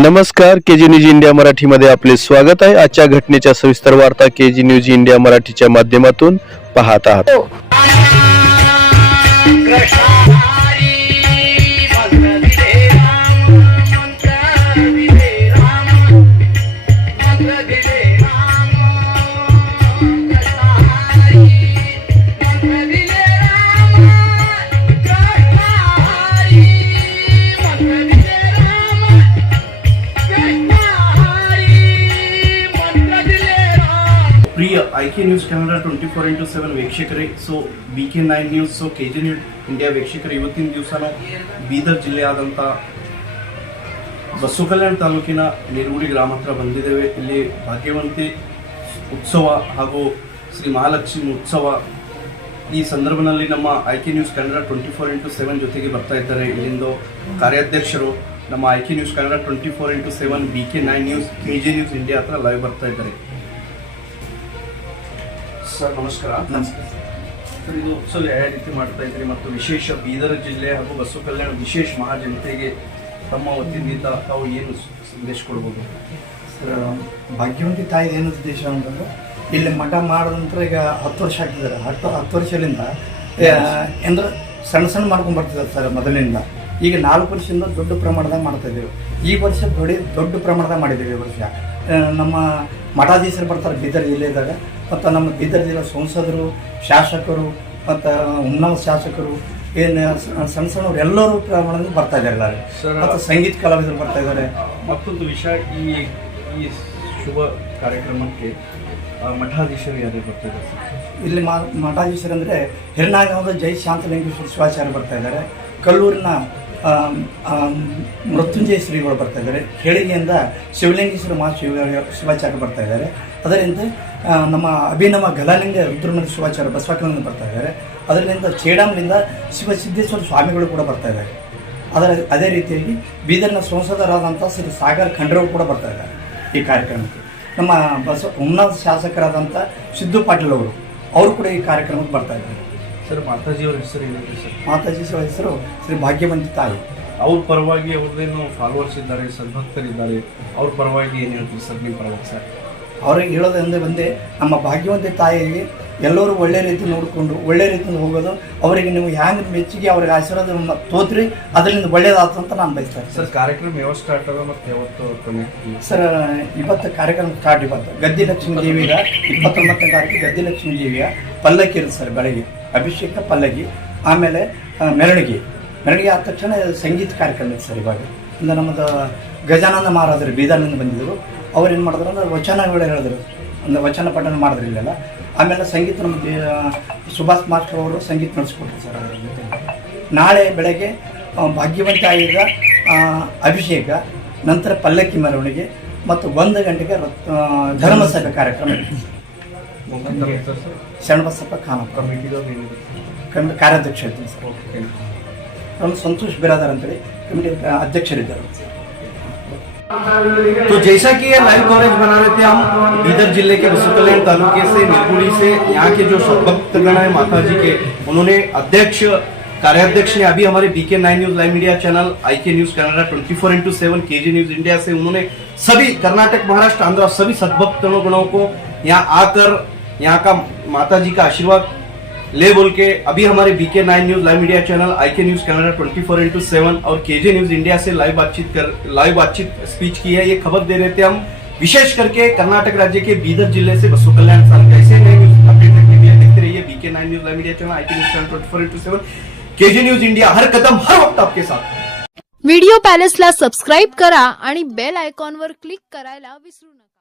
नमस्कार, KG news India मराठीमध्ये आपले स्वागत आहे। आजच्या घटनेच्या सविस्तर वार्ता केजी न्यूज इंडिया मराठीच्या माध्यमातून पाहत आहात। प्रिय ಐಕೆ ನ್ಯೂಸ್ ಕನ್ನಡ 24x7 ವೀಕ್ಷಕರೇ, so BK9 news, so KG news India ವೀಕ್ಷಕರೇ, ಇವತ್ತಿನ ದಿವಸ ನಾವು ಬೀದರ್ ಜಿಲ್ಲೆಯಾದಂಥ ಬಸವಕಲ್ಯಾಣ ತಾಲೂಕಿನ ನಿರಗುಡಿ ಗ್ರಾಮ ಹತ್ರ ಬಂದಿದ್ದೇವೆ। ಇಲ್ಲಿ ಭಾಗ್ಯವಂತಿ ಉತ್ಸವ ಹಾಗೂ ಶ್ರೀ ಮಹಾಲಕ್ಷ್ಮಿ ಉತ್ಸವ ಈ ಸಂದರ್ಭದಲ್ಲಿ ನಮ್ಮ ಐಕೆ ನ್ಯೂಸ್ ಕನ್ನಡ 24x7 ಜೊತೆಗೆ ಬರ್ತಾ ಇದ್ದಾರೆ। ಇಲ್ಲಿಂದ ಕಾರ್ಯಾಧ್ಯಕ್ಷರು ನಮ್ಮ IK news Kannada 24x7 BK9 news KG news India ಹತ್ರ ಲೈವ್ ಬರ್ತಾ ಇದ್ದಾರೆ। ಸರ್ ನಮಸ್ಕಾರ। ಸರ್, ಇದು ಉತ್ಸವ ಯಾವ ರೀತಿ ಮಾಡ್ತಾ ಇದ್ರಿ ಮತ್ತು ವಿಶೇಷ ಬೀದರ್ ಜಿಲ್ಲೆ ಹಾಗೂ ಬಸವಕಲ್ಯಾಣ ವಿಶೇಷ ಮಹಾಜನತೆಗೆ ತಮ್ಮ ವತಿಯಿಂದ ತಾವು ಏನು ಸಂದೇಶ ಕೊಡ್ಬೋದು? ಸರ್, ಭಾಗ್ಯವಂತಿ ತಾಯಿ ಏನು ಉದ್ದೇಶ ಅಂತಂದ್ರೆ ಇಲ್ಲಿ ಮಠ ಮಾಡಿದ ನಂತರ ಈಗ 10 ವರ್ಷ ಆಗ್ತಿದ್ದಾರೆ। 10 ವರ್ಷದಿಂದ ಅಂದ್ರೆ ಸಣ್ಣ ಮಾಡ್ಕೊಂಡು ಬರ್ತಿದ್ದಾರೆ ಸರ್ ಮೊದಲಿನಿಂದ। ಈಗ 4 ವರ್ಷದಿಂದ ದೊಡ್ಡ ಪ್ರಮಾಣದಾಗ ಮಾಡ್ತಾ ಇದ್ದೇವೆ। ಈ ವರ್ಷ ದೊಡ್ಡ ಪ್ರಮಾಣದಾಗ ಮಾಡಿದ್ದೇವೆ। ಈ ವರ್ಷ ನಮ್ಮ ಮಠಾಧೀಶರು ಬರ್ತಾರೆ ಬೀದರ್ ಜಿಲ್ಲೆದಾಗ, ಮತ್ತು ನಮ್ಮ ಬೀದರ್ ಜಿಲ್ಲೆ ಸಂಸದರು, ಶಾಸಕರು ಮತ್ತು ಉನ್ನತ ಶಾಸಕರು ಏನು ಸಣ್ಣವರು ಎಲ್ಲರೂ ಪ್ರಮಾಣದಲ್ಲಿ ಬರ್ತಾ ಇದ್ದಾರೆ ಸರ್, ಮತ್ತು ಸಂಗೀತ ಕಲಾವಿದರು ಬರ್ತಾ ಇದ್ದಾರೆ। ಮತ್ತೊಂದು ವಿಷಯ, ಈ ಶುಭ ಕಾರ್ಯಕ್ರಮಕ್ಕೆ ಮಠಾಧೀಶರು ಯಾರು ಬರ್ತಾ ಇದ್ದಾರೆ? ಇಲ್ಲಿ ಮಠಾಧೀಶರು ಅಂದರೆ ಹಿರನಾಗಾಂವದ ಜೈ ಶಾಂತಲಿಂಗೇಶ್ವರ ಶಿವಾಚಾರ್ಯ ಬರ್ತಾ ಇದ್ದಾರೆ, ಕಲ್ಲೂರಿನ ಮೃತ್ಯುಂಜಯ ಶ್ರೀಗಳು ಬರ್ತಾ ಇದ್ದಾರೆ, ಕೇಳಿಗೆಯಿಂದ ಶಿವಲಿಂಗೇಶ್ವರ ಶಿವಾಚಾರ್ಯ ಬರ್ತಾ ಇದ್ದಾರೆ, ಅದರಿಂದ ನಮ್ಮ ಅಭಿನವ ಗಲಾಲಿಂಗ ರುದ್ರಮುನಿ ಶಿವಾಚಾರ್ಯ ಬಸವಕಲ್ಯಾಣ ಬರ್ತಾ ಇದ್ದಾರೆ, ಅದರಿಂದ ಚೇಡಾಮ್ನಿಂದ ಶಿವಸಿದ್ದೇಶ್ವರ ಸ್ವಾಮಿಗಳು ಕೂಡ ಬರ್ತಾ ಇದ್ದಾರೆ। ಅದೇ ರೀತಿಯಾಗಿ ಬೀದರ್ನ ಸಂಸದರಾದಂಥ ಶ್ರೀ ಸಾಗರ್ ಖಂಡ್ರವರು ಕೂಡ ಬರ್ತಾ ಇದ್ದಾರೆ ಈ ಕಾರ್ಯಕ್ರಮಕ್ಕೆ। ನಮ್ಮ ಉನ್ನತ ಶಾಸಕರಾದಂಥ ಸಿದ್ದು ಪಾಟೀಲ್ ಅವರು ಕೂಡ ಈ ಕಾರ್ಯಕ್ರಮಕ್ಕೆ ಬರ್ತಾ ಇದ್ದಾರೆ ಸರ್। ಮಾತಾಜಿಯವರ ಹೆಸರು ಏನಿದೆ ಸರ್? ಮಾತಾಜಿಯವರ ಹೆಸರು ಶ್ರೀ ಭಾಗ್ಯವಂತಿ ತಾಯಿ। ಅವ್ರ ಪರವಾಗಿ ಅವ್ರದ್ದೇನು ಫಾಲೋವರ್ಸ್ ಇದ್ದಾರೆ, ಸದ್ಭಕ್ತರಿದ್ದಾರೆ, ಅವ್ರ ಪರವಾಗಿ ಏನು ಹೇಳ್ತೀವಿ ಸರ್ ನಿಮ್ಮ ಪರವಾಗಿ? ಸರ್, ಅವ್ರಿಗೆ ಹೇಳೋದಂದ್ರೆ ಒಂದೇ, ನಮ್ಮ ಭಾಗ್ಯವಂತಿ ತಾಯಿಗೆ ಎಲ್ಲರೂ ಒಳ್ಳೆ ರೀತಿ ನೋಡಿಕೊಂಡು ಒಳ್ಳೆ ರೀತಿಯಿಂದ ಹೋಗೋದು, ಅವರಿಗೆ ನೀವು ಹ್ಯಾಂಗೆ ಮೆಚ್ಚುಗೆ ಅವ್ರಿಗೆ ಆಶೀರ್ವಾದ ತೋತ್ರಿ ಅದರಿಂದ ಒಳ್ಳೇದಾಯ್ತು ಅಂತ ನಾನು ಬಯಸ್ತಾರೆ ಸರ್। ಕಾರ್ಯಕ್ರಮ ಯಾವಾಗ ಸ್ಟಾರ್ಟ್ ಆಗ ಮತ್ತು ಯಾವತ್ತು ಕೊನೆ? ಸರ್, ಇವತ್ತು ಕಾರ್ಯಕ್ರಮ ಸ್ಟಾರ್ಟ್ ಇವತ್ತು ಗದ್ದಿಲಕ್ಷ್ಮೀ ದೇವಿಯ 29ನೇ ತಾರೀಕು ಗದ್ದಿಲಕ್ಷ್ಮೀ ದೇವಿಯ ಪಲ್ಲಕ್ಕಿ ಇರುತ್ತೆ ಸರ್। ಬೆಳಗ್ಗೆ ಅಭಿಷೇಕ ಪಲ್ಲಕ್ಕಿ, ಆಮೇಲೆ ಮೆರವಣಿಗೆ ಆದ ತಕ್ಷಣ ಸಂಗೀತ ಕಾರ್ಯಕ್ರಮ ಇತ್ತು ಸರ್। ಇವಾಗ ಇಂದ ನಮ್ಮದು ಗಜಾನಂದ ಮಹಾರಾಜರು ಬೀದರ್ನಿಂದ ಬಂದಿದ್ದರು, ಅವ್ರು ಏನು ಮಾಡಿದ್ರು ಅಂದ್ರೆ ವಚನಗಳು ಹೇಳಿದ್ರು, ಒಂದು ವಚನ ಪಠಣ ಮಾಡಿದ್ರು ಇಲ್ಲೆಲ್ಲ। ಆಮೇಲೆ ಸಂಗೀತ ನಮ್ಮ ಸುಭಾಷ್ ಮಾಸ್ಟರ್ ಅವರು ಸಂಗೀತ ನಡೆಸ್ಕೊಟ್ರು ಸರ್ ಅದರ ಜೊತೆ। ನಾಳೆ ಬೆಳಗ್ಗೆ ಭಾಗ್ಯವಂತಿ ಆಯುಧ ಅಭಿಷೇಕ, ನಂತರ ಪಲ್ಲಕ್ಕಿ ಮೆರವಣಿಗೆ ಮತ್ತು 1 ಗಂಟೆಗೆ ಧರ್ಮಸಭೆ ಕಾರ್ಯಕ್ರಮ ಶರಣಬಸಪ್ಪ ಖಾನಪ್ಪ ಕಾರ್ಯಾಧ್ಯಕ್ಷ ಇರ್ತೀನಿ ಸರ್। ನಮ್ಮ ಸಂತೋಷ್ ಬಿರಾದರ್ ಅಂತೇಳಿ ಕಮಿಟಿ ಅಧ್ಯಕ್ಷರಿದ್ದಾರೆ। तो जैसा कि ये लाइव कवरेज बना रहे थे हम बीदर जिले के बसवकल्याण तालुके से निरगुड़ी से, यहाँ के जो भक्तगण है माता जी के, उन्होंने अध्यक्ष कार्याध्यक्ष ने अभी हमारे BK9 news live media channel IK news Kannada 24x7 KG news India से उन्होंने सभी कर्नाटक, महाराष्ट्र, आंध्र सभी सद्भक्तगणों को यहाँ आकर यहाँ का माता जी का आशीर्वाद ले बोल के अभी हमारे BK9 news live media channel IK news Kannada 24x7 और KG न्यूज इंडिया से लाइव बातचीत स्पीच की है। ये खबर दे रहे थे हम विशेष करके कर्नाटक राज्य के बीदर जिले से बसवकल्याण ऐसे नए न्यूज अपडेट रखने के लिए देखते रहिए BK9 news live media channel IK news channel 24x7 KG news India, हर कदम हर वक्त आपके साथ। व्हिडिओ पॅलेसला सबस्क्राइब करा आणि बेल आयकॉनवर क्लिक करायला विसरू नका।